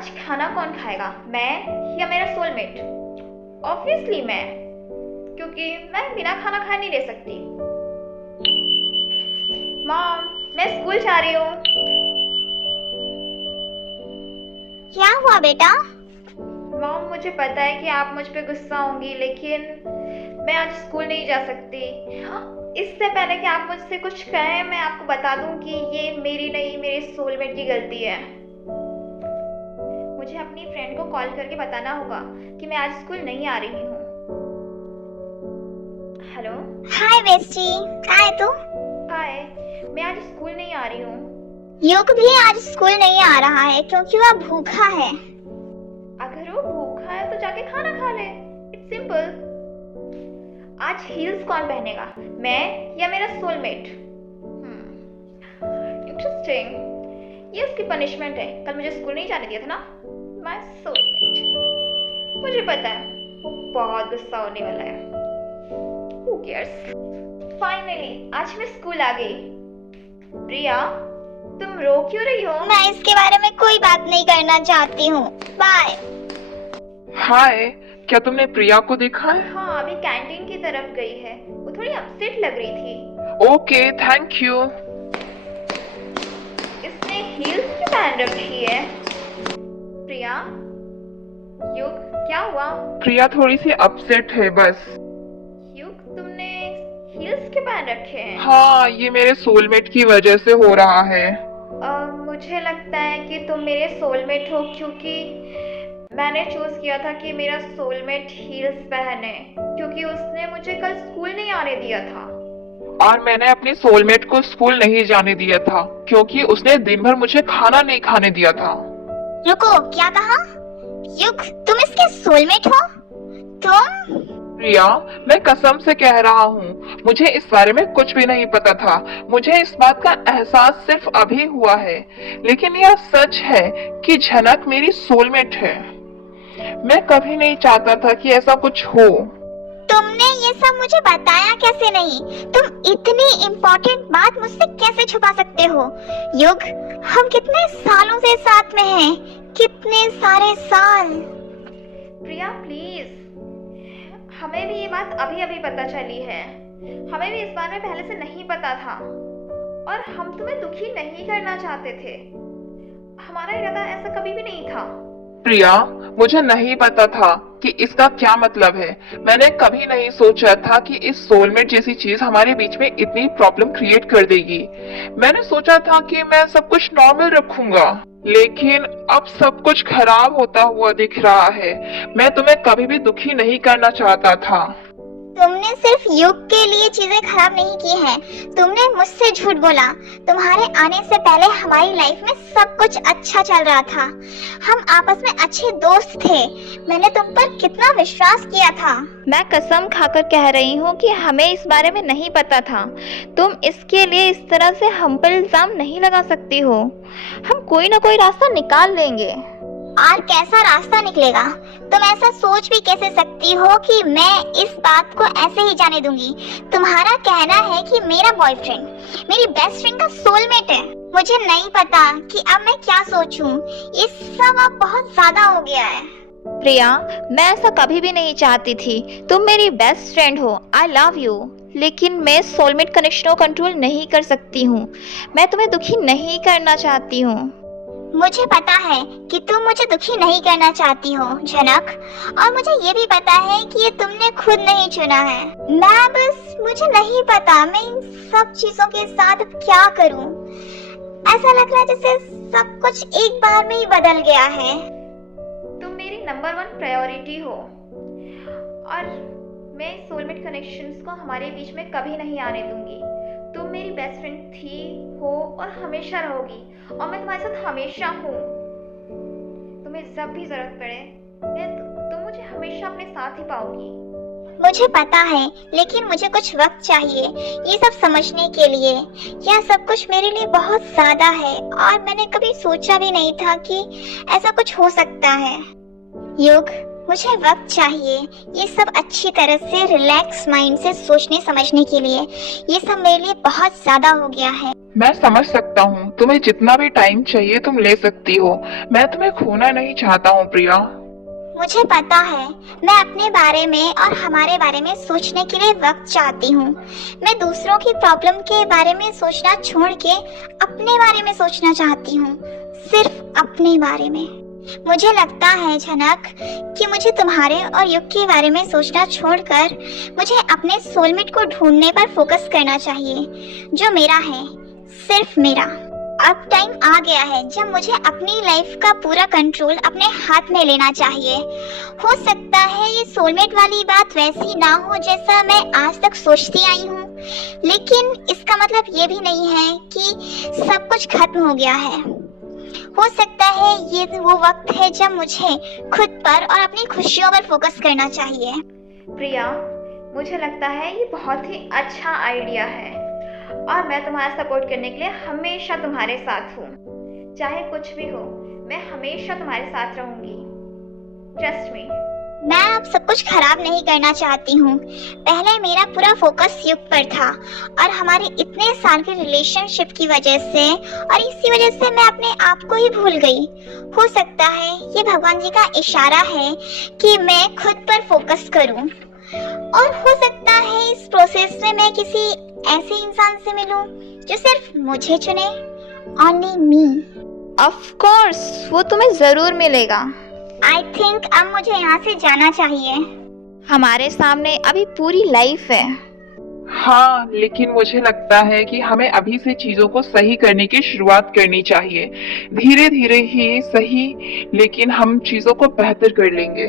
आज खाना कौन खाएगा, मैं या मेरा सोलमेट? ऑब्वियसली मैं, क्योंकि मैं बिना खाना खाए नहीं रह सकती। मॉम, मैं स्कूल जा रही हूँ। क्या हुआ बेटा? मॉम, मुझे पता है कि आप मुझ पे गुस्सा होंगी, लेकिन मैं आज स्कूल नहीं जा सकती। इससे पहले कि आप मुझसे कुछ कहें, मैं आपको बता दूं कि ये मेरी नहीं, मेरे सोलमेट की गलती है। मुझे अपनी फ्रेंड को कॉल करके बताना होगा कि मैं आज स्कूल नहीं आ रही हूँ। हेलो। हाय बेस्टी, कहाँ है तू? हाय, मैं आज स्कूल नहीं आ रही हूँ। युग भी आज स्कूल नहीं आ रहा है क्योंकि वह भूखा है। अगर वो भूखा है तो जाके खाना खा ले, इट्स सिंपल। आज हील्स कौन पहनेगा, मैं या मेरा सोलमेट? इंटरेस्टिंग। ये उसकी पनिशमेंट है। कल मुझे स्कूल नहीं जाने दिया था ना, माय सोलमेट। मुझे पता है वो बहुत गुस्सा होने वाला है। Who cares? फाइनली आज मैं स्कूल आ गई। प्रिया, तुम रो क्यों रही हो? मैं इसके बारे में कोई बात नहीं करना चाहती हूँ। बाय। हाय, क्या तुमने प्रिया को देखा है? हाँ, अभी कैंटीन की तरफ गई है। वो थोड़ी अपसेट लग रही थी। Okay, thank you. इसने हील्स क्यों पहन रखी है? प्रिया, युग, क्या हुआ? प्रिया थोड़ी सी अपसेट है बस। युग, तुमने हील्स क्यों पहन रखे हैं? हाँ, ये मेरे सोलमेट की वजह से हो रहा है। मुझे लगता है कि तुम मेरे सोलमेट हो, क्योंकि मैंने चूज किया था कि मेरा सोलमेट हील्स पहने, क्योंकि उसने मुझे कल स्कूल नहीं आने दिया था। और मैंने अपनी सोलमेट को स्कूल नहीं जाने दिया था क्योंकि उसने दिन भर मुझे खाना नहीं खाने दिया था। रुको, क्या कहा? युग, तुम इसके सोलमेट हो? तुम? प्रिया, मैं कसम से कह रहा हूँ, मुझे इस बारे में कुछ भी नहीं पता था। मुझे इस बात का एहसास सिर्फ अभी हुआ है, लेकिन यह सच है कि झनक मेरी सोलमेट है। मैं कभी नहीं चाहता था कि ऐसा कुछ हो। तुमने ये सब मुझे बताया कैसे नहीं? तुम इतनी इम्पोर्टेंट बात मुझसे कैसे छुपा सकते हो? युग, हम कितने सालों से साथ में हैं, कितने सारे साल। प्रिया प्लीज, हमें भी ये बात अभी अभी पता चली है। हमें भी इस बारे में पहले से नहीं पता था, और हम तुम्हें दुखी नहीं करना चाहते थे। हमारा इरादा ऐसा कभी भी नहीं था। प्रिया, मुझे नहीं पता था कि इसका क्या मतलब है। मैंने कभी नहीं सोचा था कि इस सोलमेट जैसी चीज हमारे बीच में इतनी प्रॉब्लम क्रिएट कर देगी। मैंने सोचा था कि मैं सब कुछ नॉर्मल रखूंगा, लेकिन अब सब कुछ खराब होता हुआ दिख रहा है। मैं तुम्हें कभी भी दुखी नहीं करना चाहता था। तुमने सिर्फ युग के लिए चीजें खराब नहीं की हैं। तुमने मुझसे झूठ बोला। तुम्हारे आने से पहले हमारी लाइफ में सब कुछ अच्छा चल रहा था। हम आपस में अच्छे दोस्त थे। मैंने तुम पर कितना विश्वास किया था। मैं कसम खाकर कह रही हूँ कि हमें इस बारे में नहीं पता था। तुम इसके लिए इस तरह से हम पर इल्जाम नहीं लगा सकती हो। हम कोई ना कोई रास्ता निकाल लेंगे। और कैसा रास्ता निकलेगा? तुम ऐसा सोच भी कैसे सकती हो कि मैं इस बात को ऐसे ही जाने दूंगी? तुम्हारा कहना है कि मेरा बॉयफ्रेंड मेरी बेस्ट फ्रेंड का सोलमेट है। मुझे नहीं पता कि अब मैं क्या सोचूं। ये सब अब बहुत ज्यादा हो गया है। प्रिया, मैं ऐसा कभी भी नहीं चाहती थी। तुम मेरी बेस्ट फ्रेंड हो, आई लव यू, लेकिन मैं सोलमेट कनेक्शन को कंट्रोल नहीं कर सकती हूँ। मैं तुम्हें दुखी नहीं करना चाहती हूँ। मुझे पता है कि तुम मुझे दुखी नहीं करना चाहती हो झनक, और मुझे ये भी पता है कि ये तुमने खुद नहीं चुना है। मुझे नहीं पता मैं इन सब चीजों के साथ अब क्या करूं। ऐसा लग रहा है जैसे सब कुछ एक बार में ही बदल गया है। तुम मेरी नंबर 1 प्रायोरिटी हो, और मैं सोलमेट कनेक्शंस को हमारे बीच में कभी नहीं आने दूंगी। तुम मेरी बेस्ट फ्रेंड थी, हो और हमेशा रहोगी, और मैं तुम्हारे साथ हमेशा हूँ। तुम्हें जब भी जरूरत पड़े तुम मुझे हमेशा अपने साथ ही पाओगी। मुझे पता है, लेकिन मुझे कुछ वक्त चाहिए ये सब समझने के लिए। यह सब कुछ मेरे लिए बहुत ज्यादा है, और मैंने कभी सोचा भी नहीं था कि ऐसा कुछ हो सकता है। युग, मुझे वक्त चाहिए ये सब अच्छी तरह से रिलैक्स माइंड से सोचने समझने के लिए। ये सब मेरे लिए बहुत ज्यादा हो गया है। मैं समझ सकता हूँ, तुम्हें जितना भी टाइम चाहिए तुम ले सकती हो। मैं तुम्हें खोना नहीं चाहता हूँ प्रिया। मुझे पता है, मैं अपने बारे में और हमारे बारे में सोचने के लिए वक्त चाहती हूँ। मैं दूसरों की प्रॉब्लम के बारे में सोचना छोड़ के अपने बारे में सोचना चाहती हूँ, सिर्फ अपने बारे में। मुझे लगता है झनक कि मुझे तुम्हारे और युग के बारे में सोचना छोड़कर मुझे अपने सोलमेट को ढूंढने पर फोकस करना चाहिए, जो मेरा है, सिर्फ मेरा। अब टाइम आ गया है जब मुझे अपनी लाइफ का पूरा कंट्रोल अपने हाथ में लेना चाहिए। हो सकता है ये सोलमेट वाली बात वैसी ना हो जैसा मैं आज तक सोचती आई हूँ, लेकिन इसका मतलब ये भी नहीं है कि सब कुछ खत्म हो गया है। हो सकता है ये वो वक्त है जब मुझे खुद पर और अपनी खुशियों पर फोकस करना चाहिए। प्रिया, मुझे लगता है ये बहुत ही अच्छा आइडिया है और मैं तुम्हारा सपोर्ट करने के लिए हमेशा तुम्हारे साथ हूँ। चाहे कुछ भी हो, मैं हमेशा तुम्हारे साथ रहूंगी। Trust me. मैं अब सब कुछ खराब नहीं करना चाहती हूँ। पहले मेरा पूरा फोकस युग पर था और हमारे इतने साल के रिलेशनशिप की वजह से और इसी वजह से मैं अपने आप को ही भूल गई। हो सकता है ये भगवान जी का इशारा है कि मैं खुद पर फोकस करूँ, और हो सकता है इस प्रोसेस में मैं किसी ऐसे इंसान से मिलूं जो सिर्फ मुझे चुने, ओनली मी। ऑफ कोर्स, वो तुम्हें जरूर मिलेगा। आई थिंक अब मुझे यहाँ से जाना चाहिए। हमारे सामने अभी पूरी लाइफ है। हाँ, लेकिन मुझे लगता है कि हमें अभी से चीजों को सही करने की शुरुआत करनी चाहिए। धीरे धीरे ही सही, लेकिन हम चीजों को बेहतर कर लेंगे।